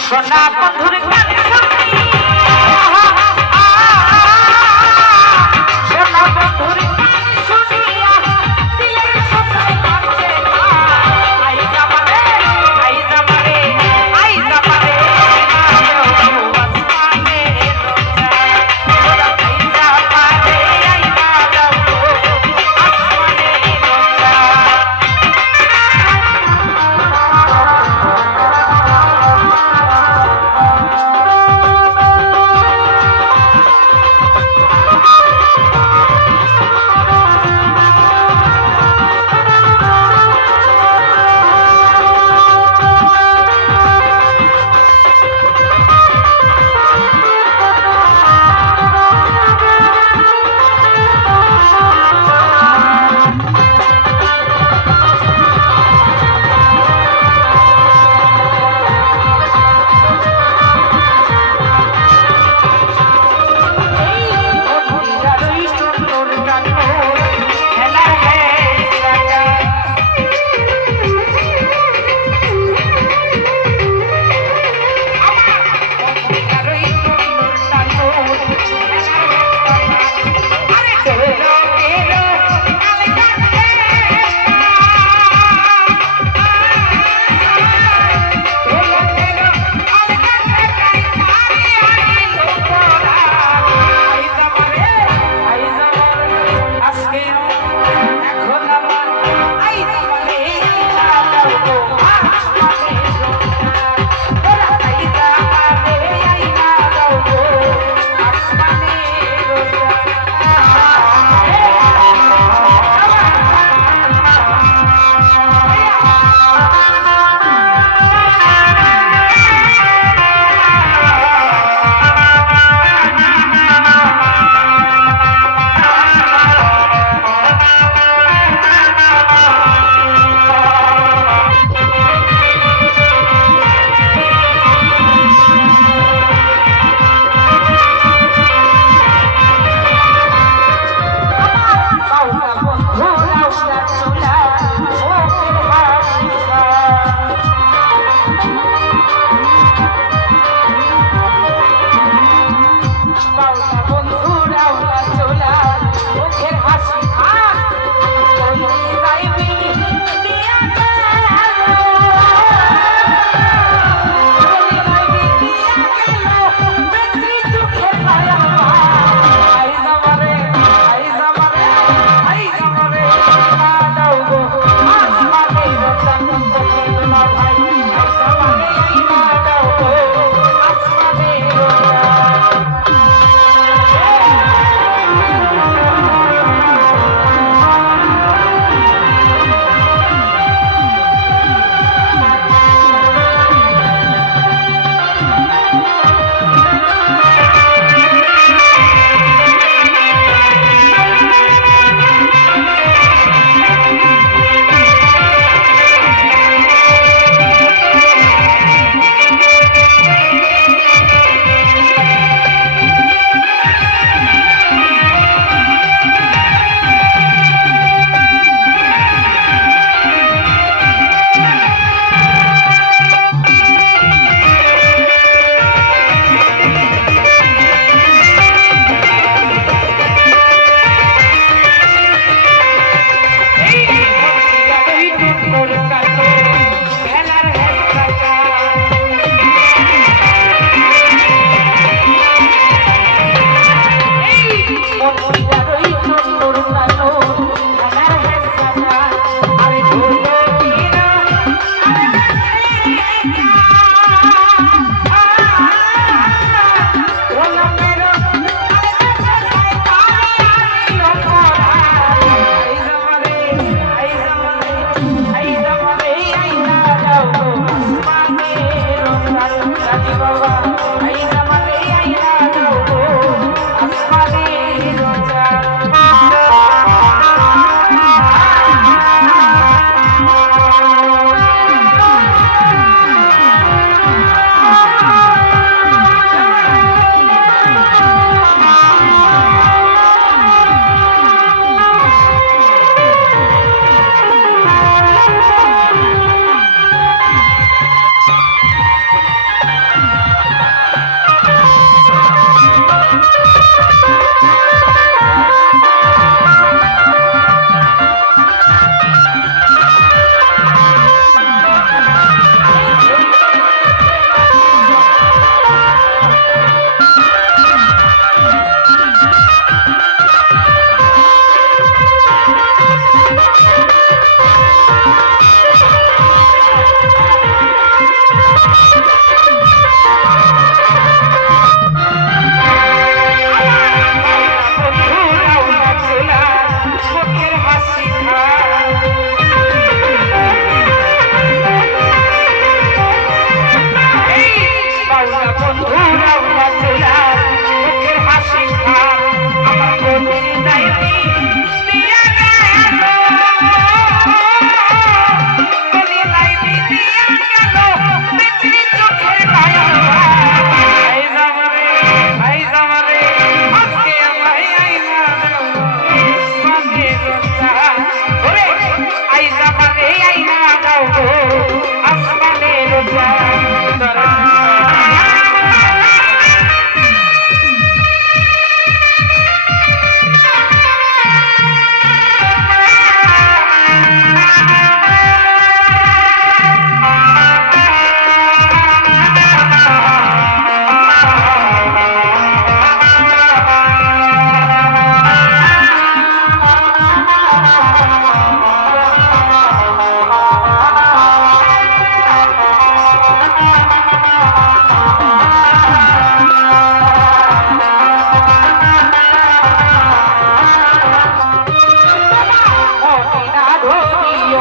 সোনা বন্ধুর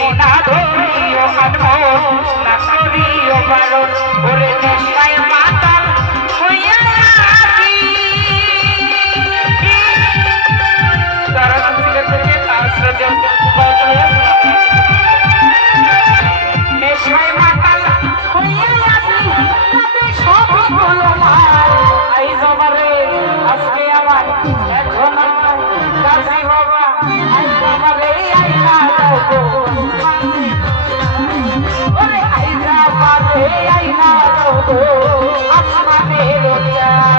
না ধরিও আনমোস না করিও বারণ ওরে নেশায় মাতাল, হইয়া আছি তারা থেকে তার সজন আসমানের চা